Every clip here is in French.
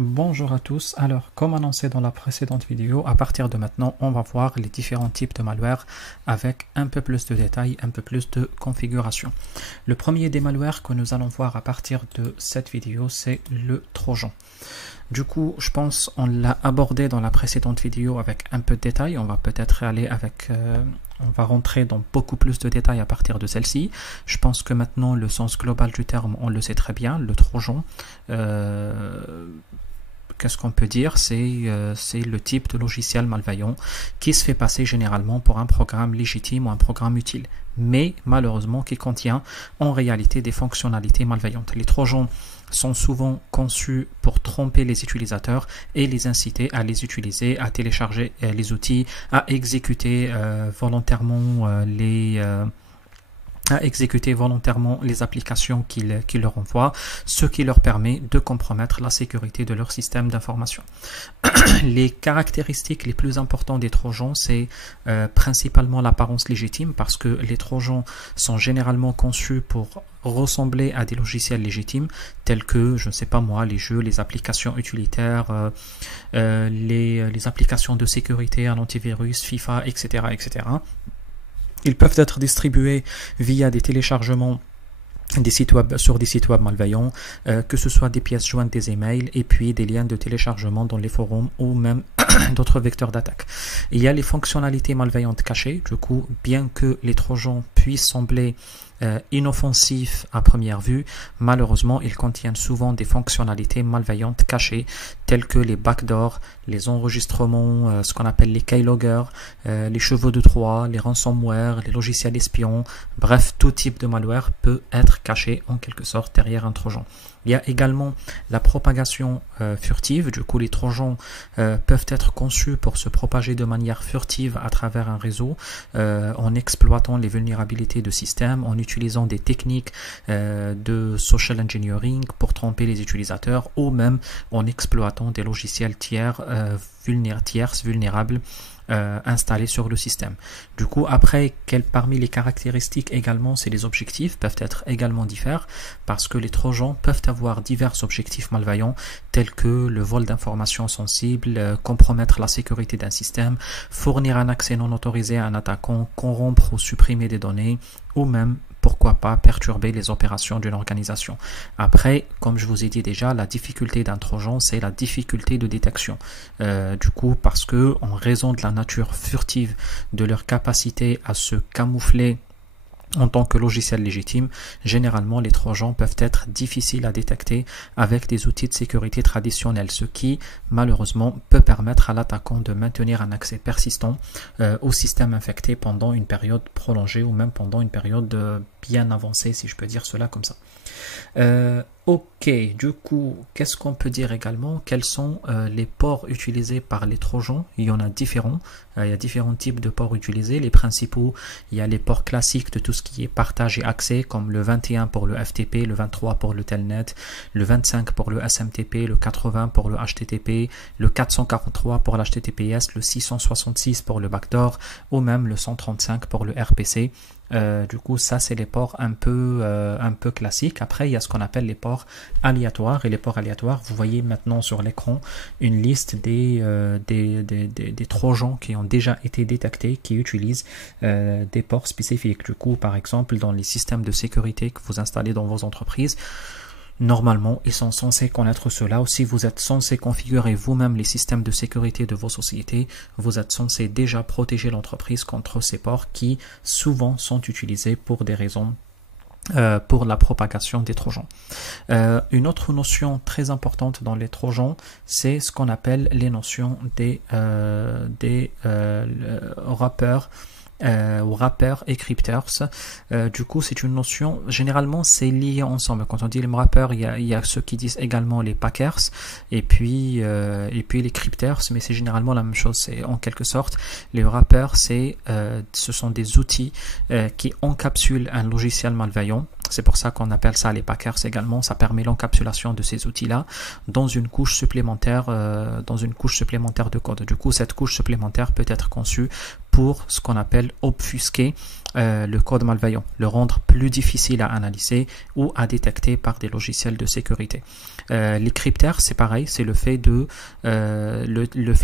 Bonjour à tous. Alors, comme annoncé dans la précédente vidéo, à partir de maintenant, on va voir les différents types de malware avec un peu plus de détails, un peu plus de configuration. Le premier des malwares que nous allons voir à partir de cette vidéo, c'est le Trojan. Du coup, je pense on l'a abordé dans la précédente vidéo avec un peu de détails. On va peut-être aller avec... on va rentrer dans beaucoup plus de détails à partir de celle-ci. Je pense que maintenant, le sens global du terme, on le sait très bien. Le Trojan, qu'est-ce qu'on peut dire? C'est le type de logiciel malveillant qui se fait passer généralement pour un programme légitime ou un programme utile, mais malheureusement qui contient en réalité des fonctionnalités malveillantes. Les Trojans sont souvent conçus pour tromper les utilisateurs et les inciter à les utiliser, à télécharger les outils, à exécuter volontairement les applications qu'ils leur envoient, ce qui leur permet de compromettre la sécurité de leur système d'information. Les caractéristiques les plus importantes des Trojans, c'est principalement l'apparence légitime, parce que les Trojans sont généralement conçus pour ressembler à des logiciels légitimes, tels que, je ne sais pas moi, les jeux, les applications utilitaires, les applications de sécurité, un antivirus, FIFA, etc., etc. Ils peuvent être distribués via des téléchargements des sites web, sur des sites web malveillants, que ce soit des pièces jointes des emails et puis des liens de téléchargement dans les forums ou même d'autres vecteurs d'attaque. Il y a les fonctionnalités malveillantes cachées. Du coup, bien que les Trojans puissent sembler inoffensifs à première vue, malheureusement ils contiennent souvent des fonctionnalités malveillantes cachées telles que les backdoors, les enregistrements, ce qu'on appelle les keyloggers, les chevaux de Troie, les ransomware, les logiciels espions, bref, tout type de malware peut être caché en quelque sorte derrière un Trojan. Il y a également la propagation furtive. Du coup, les Trojans peuvent être conçus pour se propager de manière furtive à travers un réseau en exploitant les vulnérabilités de système, en utilisant des techniques de social engineering pour tromper les utilisateurs ou même en exploitant des logiciels tierces vulnérables installés sur le système. Du coup, après, parmi les caractéristiques également, c'est les objectifs peuvent être également différents, parce que les Trojans peuvent avoir divers objectifs malveillants tels que le vol d'informations sensibles, compromettre la sécurité d'un système, fournir un accès non autorisé à un attaquant, corrompre ou supprimer des données, ou même pourquoi pas perturber les opérations d'une organisation. Après, comme je vous ai dit déjà, la difficulté d'un Trojan, c'est la difficulté de détection. Du coup, parce que en raison de la nature furtive de leur capacité à se camoufler en tant que logiciel légitime, généralement les Trojans peuvent être difficiles à détecter avec des outils de sécurité traditionnels, ce qui malheureusement peut permettre à l'attaquant de maintenir un accès persistant au système infecté pendant une période prolongée ou même pendant une période bien avancée, si je peux dire cela comme ça. Ok, du coup, qu'est-ce qu'on peut dire également? Quels sont les ports utilisés par les Trojans? Il y en a différents. Il y a différents types de ports utilisés. Les principaux, il y a les ports classiques de tout ce qui est partage et accès, comme le 21 pour le FTP, le 23 pour le Telnet, le 25 pour le SMTP, le 80 pour le HTTP, le 443 pour l'HTTPS, le 666 pour le backdoor, ou même le 135 pour le RPC. Du coup, ça c'est les ports un peu classiques. Après, il y a ce qu'on appelle les ports aléatoires, et les ports aléatoires, vous voyez maintenant sur l'écran une liste des Trojans qui ont déjà été détectés, qui utilisent des ports spécifiques. Du coup, par exemple, dans les systèmes de sécurité que vous installez dans vos entreprises, normalement, ils sont censés connaître cela. Aussi, vous êtes censé configurer vous-même les systèmes de sécurité de vos sociétés. Vous êtes censé déjà protéger l'entreprise contre ces ports qui souvent sont utilisés pour des raisons pour la propagation des Trojans. Une autre notion très importante dans les Trojans, c'est ce qu'on appelle les notions des wrappers ou wrappers et crypters. Du coup, c'est une notion, généralement c'est lié ensemble. Quand on dit les wrappers, il y a ceux qui disent également les packers et puis les crypters, mais c'est généralement la même chose. C'est en quelque sorte, les wrappers, ce sont des outils qui encapsulent un logiciel malveillant. C'est pour ça qu'on appelle ça les packers également. Ça permet l'encapsulation de ces outils-là dans une couche supplémentaire de code. Du coup, cette couche supplémentaire peut être conçue pour ce qu'on appelle obfusquer le code malveillant, le rendre plus difficile à analyser ou à détecter par des logiciels de sécurité. Les crypteurs, c'est pareil, c'est le fait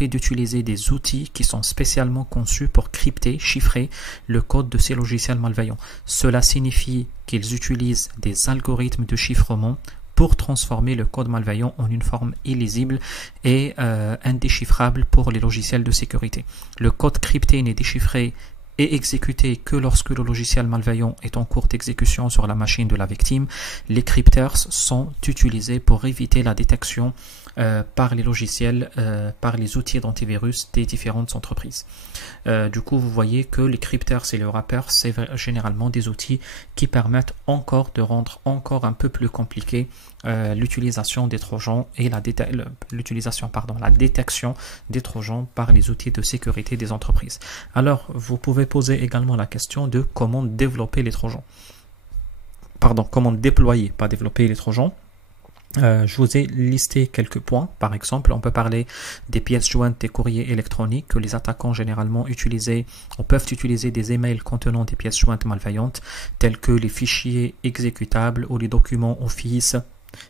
d'utiliser des outils qui sont spécialement conçus pour crypter, chiffrer le code de ces logiciels malveillants. Cela signifie qu'ils utilisent des algorithmes de chiffrement pour transformer le code malveillant en une forme illisible et indéchiffrable pour les logiciels de sécurité. Le code crypté n'est déchiffré et exécuté que lorsque le logiciel malveillant est en cours d'exécution sur la machine de la victime. Les crypteurs sont utilisés pour éviter la détection par les logiciels, par les outils d'antivirus des différentes entreprises. Du coup, vous voyez que les crypteurs et les wrappers, c'est généralement des outils qui permettent encore de rendre encore un peu plus compliqué l'utilisation des trojans et la détection des trojans par les outils de sécurité des entreprises. Alors, vous pouvez poser également la question de comment développer les trojans. Pardon, comment déployer, pas développer les trojans. Je vous ai listé quelques points. Par exemple, on peut parler des pièces jointes des courriers électroniques que les attaquants généralement peuvent utiliser des emails contenant des pièces jointes malveillantes tels que les fichiers exécutables ou les documents Office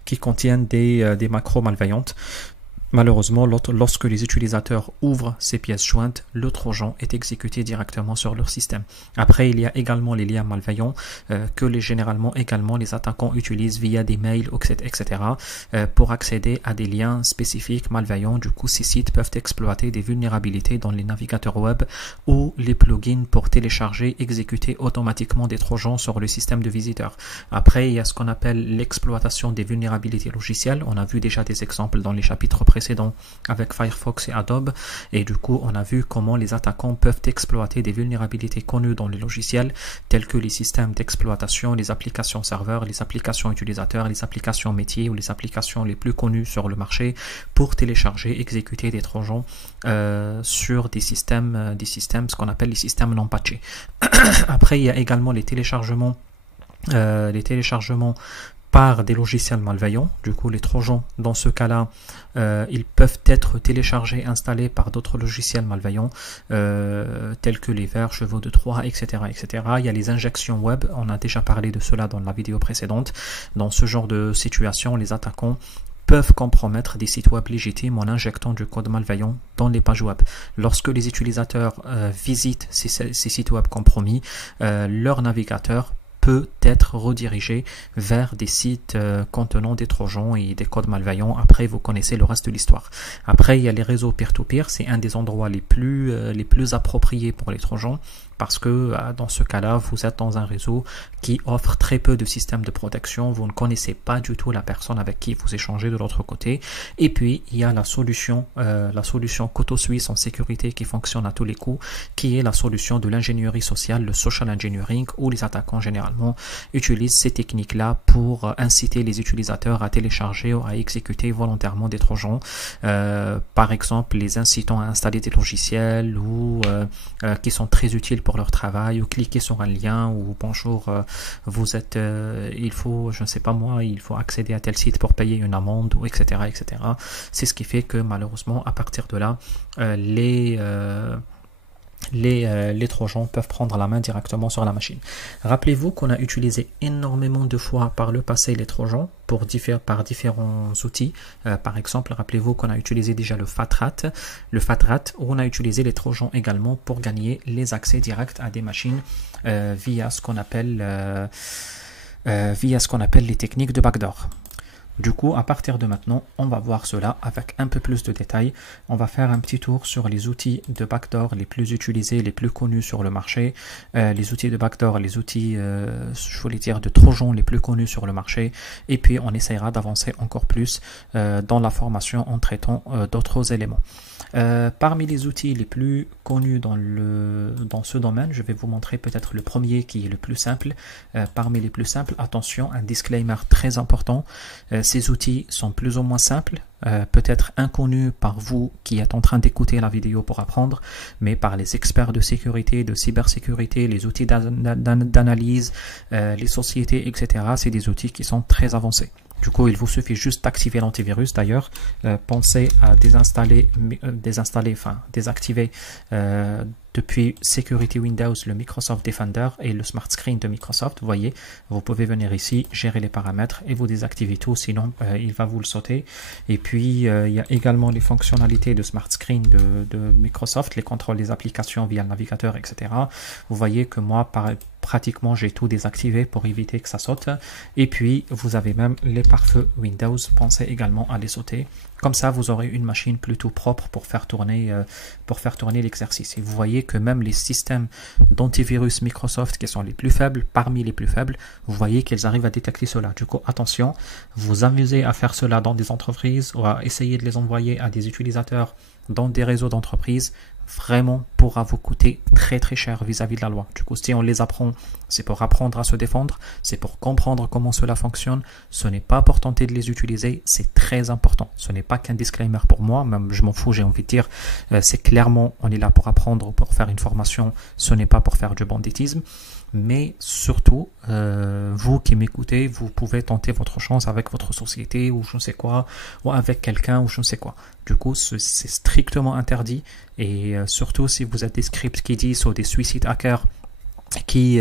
qui contiennent des macros malveillantes. Malheureusement, lorsque les utilisateurs ouvrent ces pièces jointes, le trojan est exécuté directement sur leur système. Après, il y a également les liens malveillants que généralement également les attaquants utilisent via des mails, etc. Pour accéder à des liens spécifiques malveillants. Du coup, ces sites peuvent exploiter des vulnérabilités dans les navigateurs web ou les plugins pour télécharger, exécuter automatiquement des trojans sur le système de visiteurs. Après, il y a ce qu'on appelle l'exploitation des vulnérabilités logicielles. On a vu déjà des exemples dans les chapitres précédents avec Firefox et Adobe, et du coup on a vu comment les attaquants peuvent exploiter des vulnérabilités connues dans les logiciels tels que les systèmes d'exploitation, les applications serveurs, les applications utilisateurs, les applications métiers ou les applications les plus connues sur le marché pour télécharger, exécuter des trojans sur des systèmes, ce qu'on appelle les systèmes non patchés. Après, il y a également les téléchargements par des logiciels malveillants. Du coup, les trojans, dans ce cas-là, ils peuvent être téléchargés, installés par d'autres logiciels malveillants, tels que les vers, chevaux de Troie, etc., etc. Il y a les injections web, on a déjà parlé de cela dans la vidéo précédente. Dans ce genre de situation, les attaquants peuvent compromettre des sites web légitimes en injectant du code malveillant dans les pages web. Lorsque les utilisateurs visitent ces sites web compromis, leur navigateur peut être redirigé vers des sites contenant des trojans et des codes malveillants. Après, vous connaissez le reste de l'histoire. Après, il y a les réseaux peer-to-peer. C'est un des endroits les plus appropriés pour les trojans, parce que dans ce cas-là, vous êtes dans un réseau qui offre très peu de systèmes de protection. Vous ne connaissez pas du tout la personne avec qui vous échangez de l'autre côté. Et puis, il y a la solution couteau suisse en sécurité qui fonctionne à tous les coups, qui est la solution de l'ingénierie sociale, le social engineering, où les attaquants généralement utilisent ces techniques-là pour inciter les utilisateurs à télécharger ou à exécuter volontairement des trojans. Par exemple, les incitant à installer des logiciels ou qui sont très utiles pour leur travail, ou cliquer sur un lien, ou bonjour, vous êtes, il faut, je ne sais pas moi, il faut accéder à tel site pour payer une amende, ou etc., etc. C'est ce qui fait que malheureusement, à partir de là, les trojans peuvent prendre la main directement sur la machine. Rappelez-vous qu'on a utilisé énormément de fois par le passé les trojans par différents outils. Par exemple, rappelez-vous qu'on a utilisé déjà le FATRAT, où on a utilisé les trojans également pour gagner les accès directs à des machines via ce qu'on appelle les techniques de backdoor. Du coup, à partir de maintenant, on va voir cela avec un peu plus de détails. On va faire un petit tour sur les outils de backdoor les plus utilisés, les plus connus sur le marché. Les outils de backdoor, les outils, je voulais dire, de trojans les plus connus sur le marché. Et puis, on essaiera d'avancer encore plus dans la formation en traitant d'autres éléments. Parmi les outils les plus connus dans ce domaine, je vais vous montrer peut-être le premier qui est le plus simple. Parmi les plus simples, attention, un disclaimer très important. Ces outils sont plus ou moins simples, peut-être inconnus par vous qui êtes en train d'écouter la vidéo pour apprendre, mais par les experts de sécurité, de cybersécurité, les outils d'analyse, les sociétés, etc. C'est des outils qui sont très avancés. Du coup, il vous suffit juste d'activer l'antivirus. D'ailleurs, pensez à désactiver depuis Security Windows, le Microsoft Defender et le Smart Screen de Microsoft. Vous voyez, vous pouvez venir ici, gérer les paramètres et vous désactivez tout, sinon il va vous le sauter. Et puis, il y a également les fonctionnalités de Smart Screen de Microsoft, les contrôles des applications via le navigateur, etc. Vous voyez que moi, pratiquement, j'ai tout désactivé pour éviter que ça saute. Et puis, vous avez même les pare-feux Windows. Pensez également à les sauter. Comme ça, vous aurez une machine plutôt propre pour faire tourner l'exercice. Et vous voyez que même les systèmes d'antivirus Microsoft qui sont les plus faibles, parmi les plus faibles, vous voyez qu'ils arrivent à détecter cela. Du coup, attention, vous amusez à faire cela dans des entreprises ou à essayer de les envoyer à des utilisateurs dans des réseaux d'entreprises, vraiment pourra vous coûter très très cher vis-à-vis de la loi. Du coup, si on les apprend, c'est pour apprendre à se défendre, c'est pour comprendre comment cela fonctionne. Ce n'est pas pour tenter de les utiliser, c'est très important. Ce n'est pas qu'un disclaimer pour moi, même je m'en fous, j'ai envie de dire, c'est clairement, on est là pour apprendre, pour faire une formation, ce n'est pas pour faire du banditisme. Mais surtout, vous qui m'écoutez, vous pouvez tenter votre chance avec votre société ou je ne sais quoi, ou avec quelqu'un ou je ne sais quoi. Du coup, c'est strictement interdit. Et surtout, si vous êtes des scripts qui disent ou des suicide hackers qui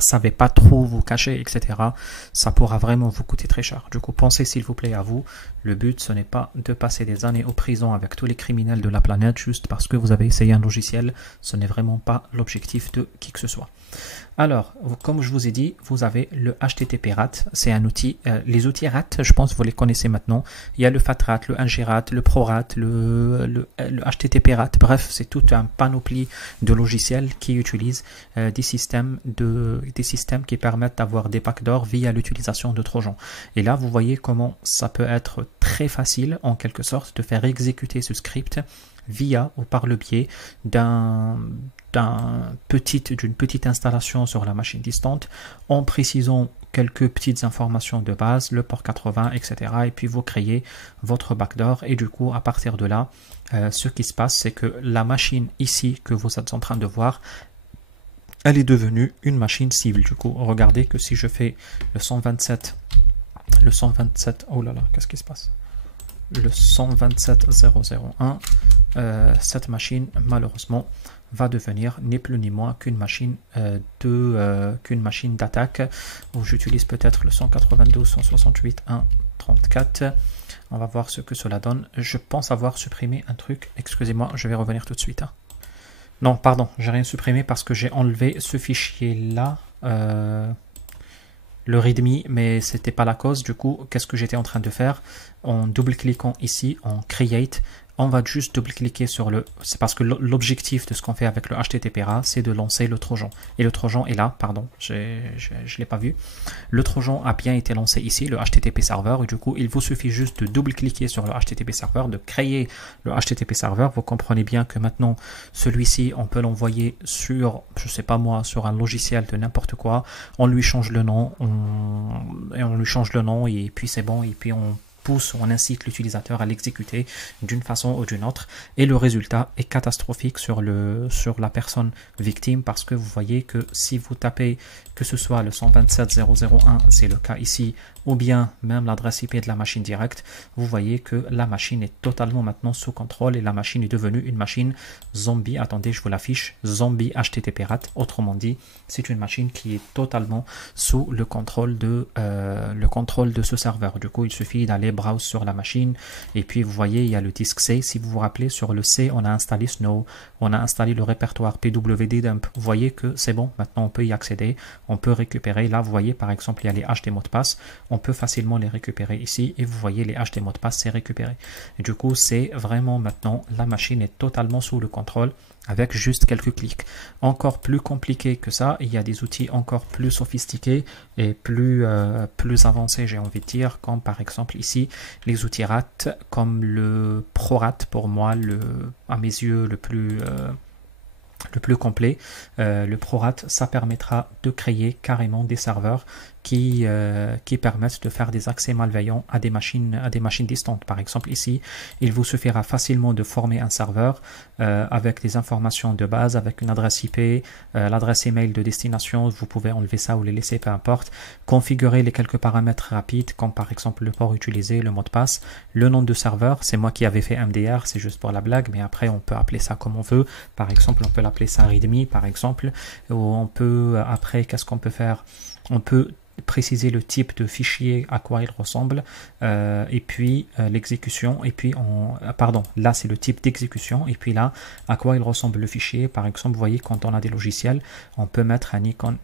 savez pas trop vous cacher, etc., ça pourra vraiment vous coûter très cher. Du coup, pensez s'il vous plaît à vous. Le but, ce n'est pas de passer des années en prison avec tous les criminels de la planète juste parce que vous avez essayé un logiciel. Ce n'est vraiment pas l'objectif de qui que ce soit. Alors, comme je vous ai dit, vous avez le HTTP-RAT, c'est un outil, les outils RAT, je pense que vous les connaissez maintenant. Il y a le FAT-RAT, le NG-RAT, le PRO-RAT, le HTTP-RAT, bref, c'est tout un panoplie de logiciels qui utilisent des systèmes qui permettent d'avoir des backdoors via l'utilisation de trojans. Et là, vous voyez comment ça peut être très facile, en quelque sorte, de faire exécuter ce script via ou par le biais d'une petite installation sur la machine distante en précisant quelques petites informations de base, le port 80, etc. Et puis vous créez votre backdoor et du coup à partir de là, ce qui se passe c'est que la machine ici que vous êtes en train de voir, elle est devenue une machine cible. Du coup, regardez que si je fais le 127, oh là là, qu'est-ce qui se passe? Le 127.0.0.1, cette machine malheureusement va devenir ni plus ni moins qu'une machine d'attaque où j'utilise peut-être le 192.168.1.34. On va voir ce que cela donne. Je pense avoir supprimé un truc. Excusez-moi, je vais revenir tout de suite. Non, pardon, j'ai rien supprimé parce que j'ai enlevé ce fichier-là. Le readme, mais c'était pas la cause. Du coup, qu'est-ce que j'étais en train de faire? En double-cliquant ici, en Create, on va juste double-cliquer sur le... C'est parce que l'objectif de ce qu'on fait avec le HTTP-RA, c'est de lancer le trojan. Et le trojan est là, pardon, je ne l'ai pas vu. Le trojan a bien été lancé ici, le HTTP serveur, et du coup, il vous suffit juste de double-cliquer sur le HTTP serveur, de créer le HTTP serveur. Vous comprenez bien que maintenant, celui-ci, on peut l'envoyer sur, je sais pas moi, sur un logiciel de n'importe quoi. On lui change le nom, et puis c'est bon, et puis on incite l'utilisateur à l'exécuter d'une façon ou d'une autre et le résultat est catastrophique sur la personne victime parce que vous voyez que si vous tapez que ce soit le 127.0.0.1, c'est le cas ici, ou bien même l'adresse IP de la machine directe, vous voyez que la machine est totalement maintenant sous contrôle et la machine est devenue une machine zombie. Attendez, je vous l'affiche, zombie HTTP-RAT. Autrement dit, c'est une machine qui est totalement sous le contrôle de ce serveur. Du coup, il suffit d'aller browse sur la machine et puis vous voyez, il y a le disque C. Si vous vous rappelez, sur le C, on a installé Snow, on a installé le répertoire PWD dump. Vous voyez que c'est bon, maintenant on peut y accéder, on peut récupérer. Là, vous voyez, par exemple, il y a les hash des mots de passe. On peut facilement les récupérer ici et vous voyez les hash des mots de passe, c'est récupéré. Et du coup, c'est vraiment maintenant, la machine est totalement sous le contrôle avec juste quelques clics. Encore plus compliqué que ça, il y a des outils encore plus sophistiqués et plus avancés, j'ai envie de dire, comme par exemple ici, les outils RAT, comme le PRO-RAT, pour moi, à mes yeux, le plus complet. Le PRO-RAT, ça permettra de créer carrément des serveurs qui permettent de faire des accès malveillants à des machines distantes. Par exemple, ici, il vous suffira facilement de former un serveur avec des informations de base, avec une adresse IP, l'adresse email de destination. Vous pouvez enlever ça ou les laisser, peu importe. Configurer les quelques paramètres rapides, comme par exemple le port utilisé, le mot de passe, le nom de serveur. C'est moi qui avais fait MDR, c'est juste pour la blague, mais après on peut appeler ça comme on veut. Par exemple, on peut l'appeler ça readme, par exemple. Ou on peut, après, qu'est-ce qu'on peut faire? On peut préciser le type de fichier à quoi il ressemble, et puis l'exécution, et puis pardon, là c'est le type d'exécution, et puis là à quoi il ressemble le fichier. Par exemple, vous voyez, quand on a des logiciels, on peut mettre une icône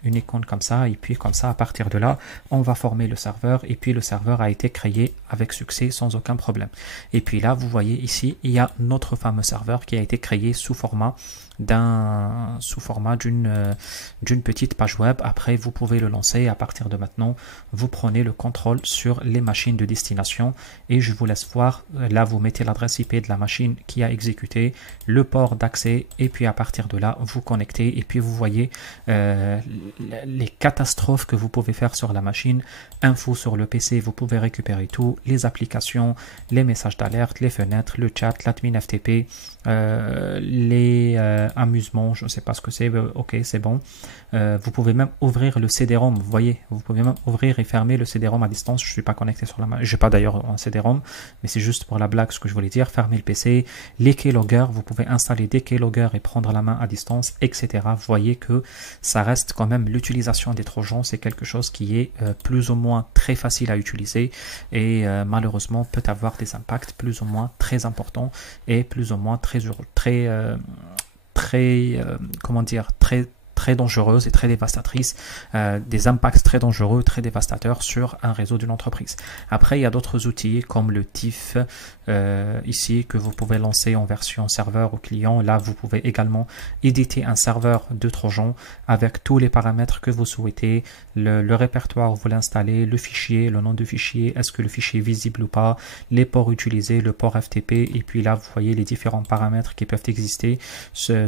comme ça, et puis comme ça, à partir de là, on va former le serveur, et puis le serveur a été créé avec succès sans aucun problème. Et puis là, vous voyez ici, il y a notre fameux serveur qui a été créé sous format d'une petite page web. Après, vous pouvez le lancer. À partir de maintenant, vous prenez le contrôle sur les machines de destination, et je vous laisse voir. Là, vous mettez l'adresse IP de la machine qui a exécuté, le port d'accès, et puis à partir de là, vous connectez, et puis vous voyez les catastrophes que vous pouvez faire sur la machine. Info sur le PC, vous pouvez récupérer tout, les applications, les messages d'alerte, les fenêtres, le chat, l'admin FTP, les amusement, je ne sais pas ce que c'est, ok, c'est bon. Vous pouvez même ouvrir le CD-ROM, vous voyez, vous pouvez même ouvrir et fermer le CD-ROM à distance. Je ne suis pas connecté sur la machine, je n'ai pas d'ailleurs un CD-ROM, mais c'est juste pour la blague ce que je voulais dire. Fermer le PC, les keyloggers, vous pouvez installer des keyloggers et prendre la main à distance, etc. Vous voyez que ça reste quand même l'utilisation des trojans, c'est quelque chose qui est plus ou moins très facile à utiliser, et malheureusement peut avoir des impacts plus ou moins très importants, et plus ou moins comment dire, très dangereuse et très dévastatrice, des impacts très dangereux, très dévastateurs sur un réseau d'une entreprise. Après, il y a d'autres outils comme le TIF ici que vous pouvez lancer en version serveur au client. Là, vous pouvez également éditer un serveur de Trojan avec tous les paramètres que vous souhaitez, le répertoire où vous l'installez, le fichier, le nom du fichier, est-ce que le fichier est visible ou pas, les ports utilisés, le port FTP, et puis là, vous voyez les différents paramètres qui peuvent exister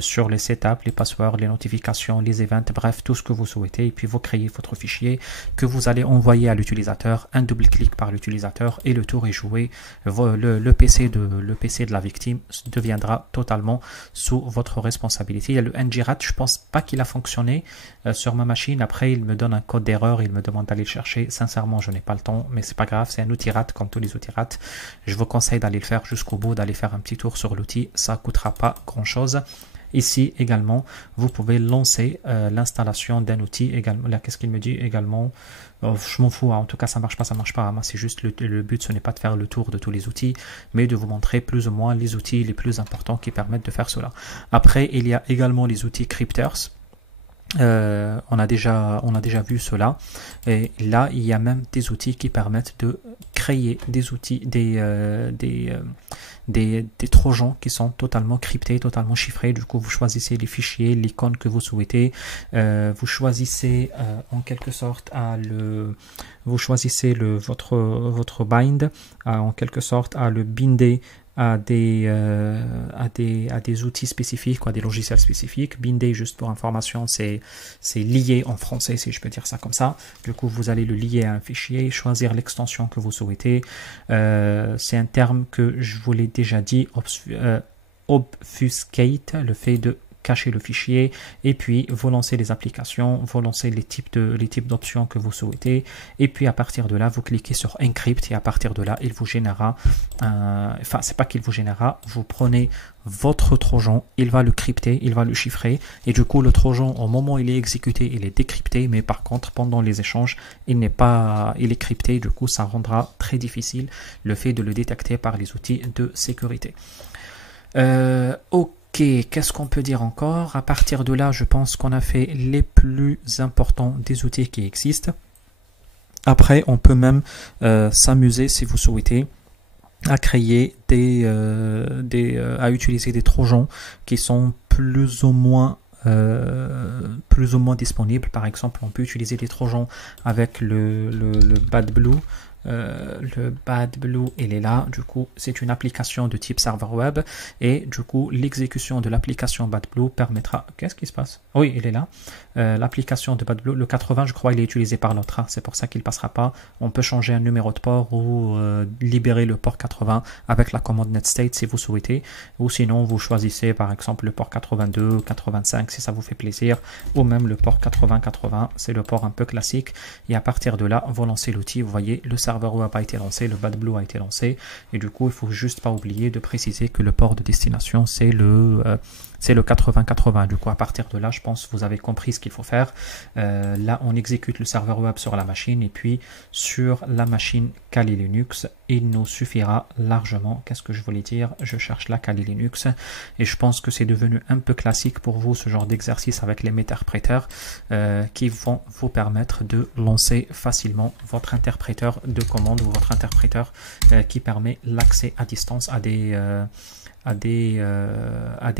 sur les setups, les passwords, les notifications, les events, bref, tout ce que vous souhaitez. Et puis vous créez votre fichier que vous allez envoyer à l'utilisateur, un double clic par l'utilisateur, et le tour est joué. Le PC de la victime deviendra totalement sous votre responsabilité. Il y a le NGRAT, je pense pas qu'il a fonctionné sur ma machine. Après, il me donne un code d'erreur, il me demande d'aller le chercher. Sincèrement, je n'ai pas le temps, mais c'est pas grave, c'est un outil RAT comme tous les outils RAT. Je vous conseille d'aller le faire jusqu'au bout, d'aller faire un petit tour sur l'outil, ça coûtera pas grand chose. Ici également, vous pouvez lancer l'installation d'un outil également. Là, qu'est-ce qu'il me dit également? Je m'en fous, hein. En tout cas, ça marche pas. Moi, c'est juste le but, ce n'est pas de faire le tour de tous les outils, mais de vous montrer plus ou moins les outils les plus importants qui permettent de faire cela. Après, il y a également les outils crypters. On a déjà vu cela, et là il y a même des outils qui permettent de créer des outils, des trojans qui sont totalement cryptés, totalement chiffrés. Du coup, vous choisissez les fichiers, l'icône que vous souhaitez, vous choisissez en quelque sorte votre bind en quelque sorte à le binder à des outils spécifiques ou à des logiciels spécifiques. Binder, juste pour information, c'est lié en français, si je peux dire ça comme ça. Du coup, vous allez le lier à un fichier, choisir l'extension que vous souhaitez. C'est un terme que je vous l'ai déjà dit, obfuscate, le fait de cacher le fichier, et puis vous lancez les applications, vous lancez les types d'options que vous souhaitez, et puis à partir de là, vous cliquez sur Encrypt, et à partir de là, il vous générera, enfin, c'est pas qu'il vous générera, vous prenez votre trojan, il va le crypter, il va le chiffrer, et du coup, le trojan, au moment où il est exécuté, il est décrypté, mais par contre, pendant les échanges, il est crypté, du coup, ça rendra très difficile le fait de le détecter par les outils de sécurité. Ok. Qu'est-ce qu'on peut dire encore? À partir de là, je pense qu'on a fait les plus importants des outils qui existent. Après, on peut même s'amuser, si vous souhaitez, à créer à utiliser des trojans qui sont plus ou moins disponibles. Par exemple, on peut utiliser des trojans avec le Bad Blue. le Bad Blue, il est là. Du coup, c'est une application de type serveur web et du coup, l'exécution de l'application Bad Blue permettra... Qu'est-ce qui se passe? Oui, il est là. L'application de Bad Blue, le 80, je crois, il est utilisé par l'autre. C'est pour ça qu'il ne passera pas. On peut changer un numéro de port ou libérer le port 80 avec la commande netstate si vous souhaitez. Ou sinon, vous choisissez par exemple le port 82, 85 si ça vous fait plaisir. Ou même le port 80-80. C'est le port un peu classique. Et à partir de là, vous lancez l'outil. Vous voyez, le serveur web a été lancé, le Bad Blue a été lancé. Et du coup, il ne faut juste pas oublier de préciser que le port de destination, c'est le 80-80. Du coup, à partir de là, je pense que vous avez compris ce qu'il faut faire. Là, on exécute le serveur web sur la machine et puis sur la machine Kali Linux, il nous suffira largement. Qu'est-ce que je voulais dire? Je cherche la Kali Linux et je pense que c'est devenu un peu classique pour vous ce genre d'exercice avec les interpréteurs qui vont vous permettre de lancer facilement votre interpréteur de commande ou votre interpréteur qui permet l'accès à distance à des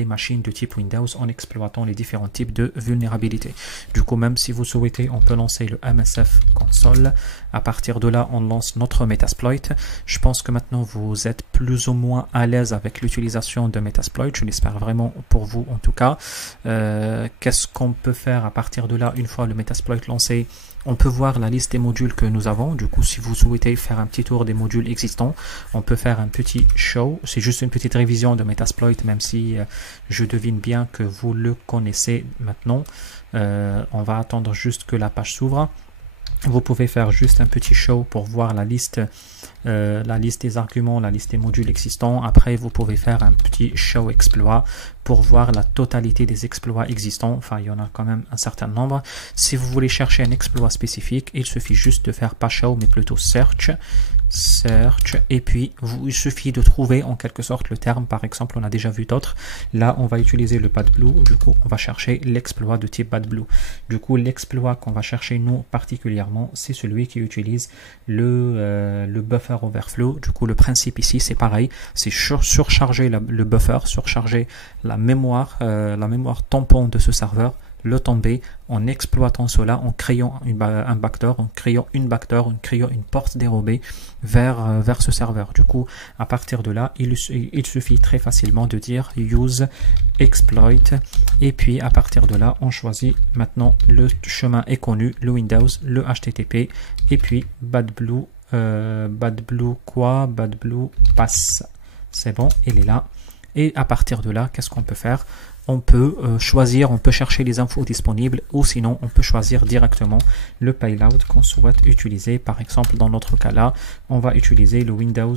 machines de type Windows en exploitant les différents types de vulnérabilités. Du coup, même si vous souhaitez, on peut lancer le MSF console. À partir de là, on lance notre Metasploit. Je pense que maintenant, vous êtes plus ou moins à l'aise avec l'utilisation de Metasploit. Je l'espère vraiment pour vous en tout cas. Qu'est-ce qu'on peut faire à partir de là, une fois le Metasploit lancé? On peut voir la liste des modules que nous avons. Du coup, si vous souhaitez faire un petit tour des modules existants, on peut faire un petit show. C'est juste une petite révision de Metasploit, même si je devine bien que vous le connaissez maintenant. On va attendre juste que la page s'ouvre. Vous pouvez faire juste un petit show pour voir la liste des arguments, la liste des modules existants. Après, vous pouvez faire un petit show exploit pour voir la totalité des exploits existants. Enfin, il y en a quand même un certain nombre. Si vous voulez chercher un exploit spécifique, il suffit juste de faire pas show, mais plutôt search, et puis il suffit de trouver en quelque sorte le terme. Par exemple, on a déjà vu d'autres. Là, on va utiliser le Bad Blue. Du coup, on va chercher l'exploit de type Bad Blue. Du coup, l'exploit qu'on va chercher nous particulièrement, c'est celui qui utilise le buffer overflow. Du coup, le principe ici, c'est pareil, c'est surcharger le buffer, surcharger la mémoire tampon de ce serveur, le tomber en exploitant cela, en créant un backdoor, en créant une porte dérobée vers ce serveur. Du coup, à partir de là, il suffit très facilement de dire use exploit et puis à partir de là, on choisit maintenant le chemin est connu, le Windows, le HTTP et puis Bad Blue pass. C'est bon, il est là. Et à partir de là, qu'est-ce qu'on peut faire? On peut choisir, on peut chercher les infos disponibles ou sinon on peut choisir directement le payload qu'on souhaite utiliser. Par exemple, dans notre cas là, on va utiliser le Windows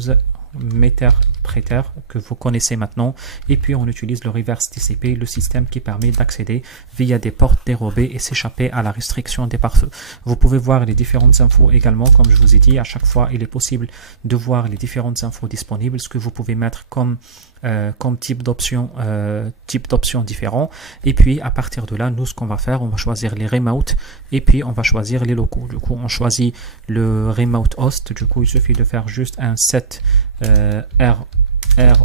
Meterpreter que vous connaissez maintenant et puis on utilise le reverse TCP, le système qui permet d'accéder via des portes dérobées et s'échapper à la restriction des pare-feux. Vous pouvez voir les différentes infos également, comme je vous ai dit, à chaque fois il est possible de voir les différentes infos disponibles, ce que vous pouvez mettre comme type d'option différents. Et puis à partir de là, nous ce qu'on va faire, on va choisir les remote et puis on va choisir les locaux. Du coup, on choisit le remote host. Du coup, il suffit de faire juste un set r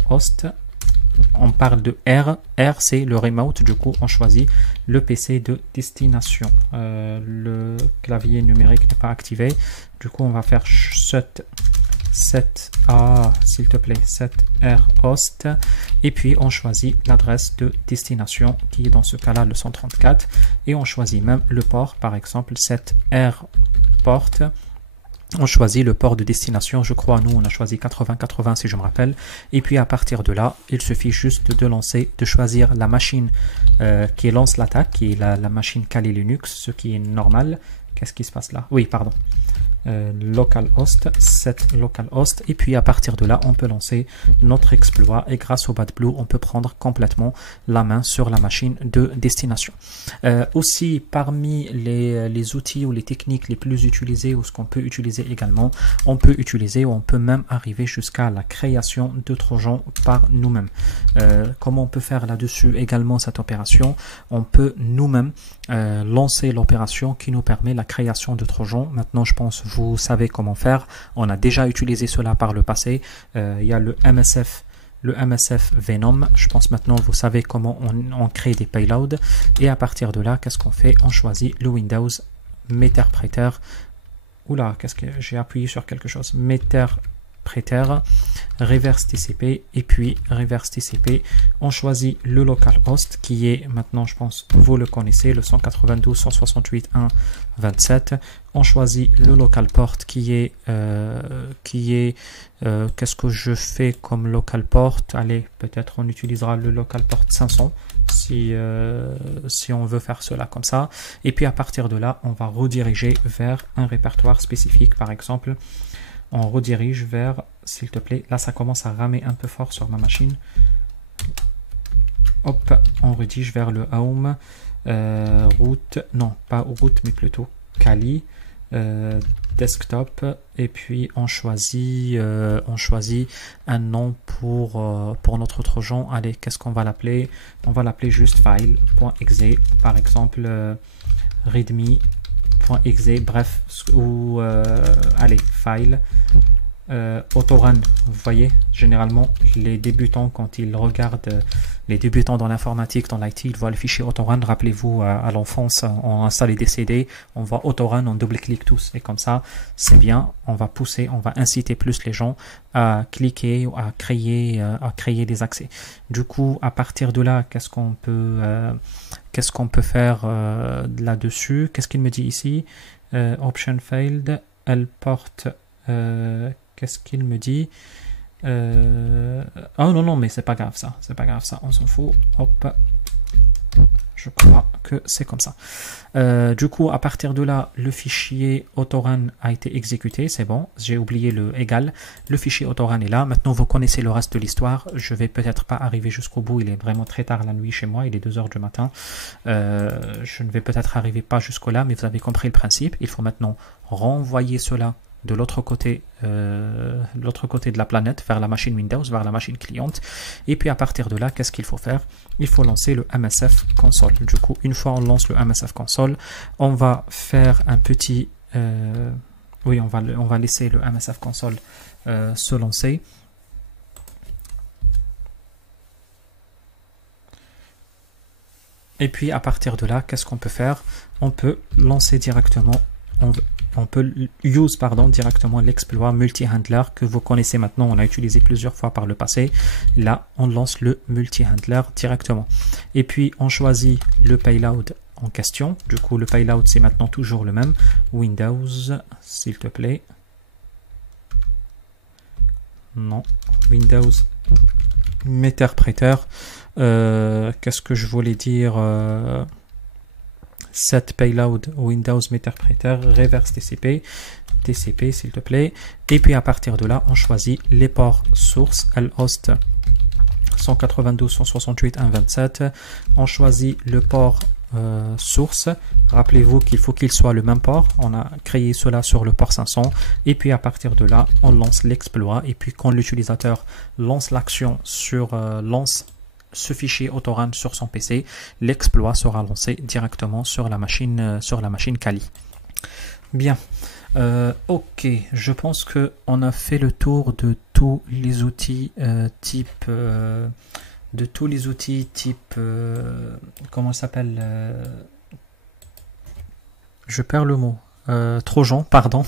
host. On parle de R c'est le remote. Du coup, on choisit le PC de destination. Le clavier numérique n'est pas activé. Du coup, on va faire s'il te plaît, set r host et puis on choisit l'adresse de destination qui est dans ce cas là le 134 et on choisit même le port, par exemple set r port. On choisit le port de destination, je crois, nous on a choisi 80-80 si je me rappelle, et puis à partir de là, il suffit juste de choisir la machine qui lance l'attaque, qui est la machine Kali Linux, ce qui est normal. Qu'est-ce qui se passe là? Oui, pardon. Localhost, set localhost et puis à partir de là on peut lancer notre exploit et grâce au Bad Blue on peut prendre complètement la main sur la machine de destination. Aussi parmi les outils ou les techniques les plus utilisées ou ce qu'on peut utiliser également, on peut même arriver jusqu'à la création de trojans par nous-mêmes. Comment on peut faire là-dessus également cette opération? On peut nous-mêmes lancer l'opération qui nous permet la création de trojans. Maintenant je pense vous savez comment faire, on a déjà utilisé cela par le passé. Il y a le MSF Venom, je pense maintenant vous savez comment on crée des payloads et à partir de là qu'est-ce qu'on fait? On choisit le Windows Meterpreter Oula, qu'est-ce que j'ai appuyé sur quelque chose? Meterpreter, reverse TCP et puis reverse TCP. On choisit le localhost qui est maintenant, je pense, vous le connaissez, le 192.168.1.27. On choisit le local port qui est qu'est-ce que je fais comme local port? Allez, peut-être on utilisera le local port 500 si on veut faire cela comme ça. Et puis à partir de là, on va rediriger vers un répertoire spécifique. Par exemple, on redirige vers, s'il te plaît, là ça commence à ramer un peu fort sur ma machine. Hop, on redirige vers le home, route, non pas route mais plutôt Kali, desktop, et puis on choisit un nom pour notre trojan. Allez, qu'est-ce qu'on va l'appeler? On va l'appeler juste file.exe, par exemple readme.exe, bref, ou allez, file. Autorun, vous voyez, généralement les débutants, quand ils regardent les débutants dans l'informatique, dans l'IT, ils voient le fichier Autorun. Rappelez-vous, à l'enfance, on installe des CD, on voit Autorun, on double-clique tous, et comme ça, c'est bien, on va pousser, on va inciter plus les gens à cliquer ou à créer des accès. Du coup, à partir de là, qu'est-ce qu'on peut faire là-dessus? Qu'est-ce qu'il me dit ici? Option failed, elle porte qu'est-ce qu'il me dit? Oh non, mais c'est pas grave ça. C'est pas grave ça. On s'en fout. Hop. Je crois que c'est comme ça. Du coup, à partir de là, le fichier autorun a été exécuté. C'est bon. J'ai oublié le égal. Le fichier autorun est là. Maintenant, vous connaissez le reste de l'histoire. Je vais peut-être pas arriver jusqu'au bout. Il est vraiment très tard la nuit chez moi. Il est 2 h du matin. Je ne vais peut-être arriver pas jusqu'au là, mais vous avez compris le principe. Il faut maintenant renvoyer cela de l'autre côté de la planète, vers la machine Windows, vers la machine cliente. Et puis à partir de là, qu'est-ce qu'il faut faire? Il faut lancer le MSF console. Du coup, une fois on lance le MSF console, on va faire un petit... oui, on va laisser le MSF console se lancer. Et puis à partir de là, qu'est-ce qu'on peut faire? On peut lancer directement... On peut directement l'exploit multi-handler que vous connaissez maintenant. On a utilisé plusieurs fois par le passé. Là, on lance le multi-handler directement. Et puis, on choisit le payload en question. Du coup, le payload, c'est maintenant toujours le même. Windows, s'il te plaît. Non, Windows Meterpreter. Qu'est-ce que je voulais dire? Set payload Windows Meterpreter, reverse TCP s'il te plaît. Et puis à partir de là, on choisit les ports source, lhost 192.168.1.27. On choisit le port source. Rappelez-vous qu'il faut qu'il soit le même port. On a créé cela sur le port 500. Et puis à partir de là, on lance l'exploit. Et puis quand l'utilisateur lance l'action sur lance ce fichier autorun sur son PC, l'exploit sera lancé directement sur la machine Kali. Bien, ok, je pense que on a fait le tour de tous les outils type comment ça s'appelle, je perds le mot. Trojan, pardon,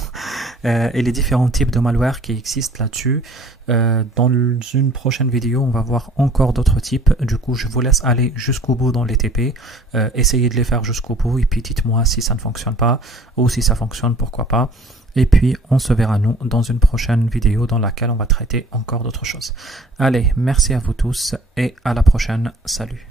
et les différents types de malware qui existent là-dessus. Dans une prochaine vidéo, on va voir encore d'autres types. Du coup, je vous laisse aller jusqu'au bout dans les TP, essayez de les faire jusqu'au bout, et puis dites-moi si ça ne fonctionne pas, ou si ça fonctionne, pourquoi pas. Et puis, on se verra nous dans une prochaine vidéo dans laquelle on va traiter encore d'autres choses. Allez, merci à vous tous, et à la prochaine. Salut.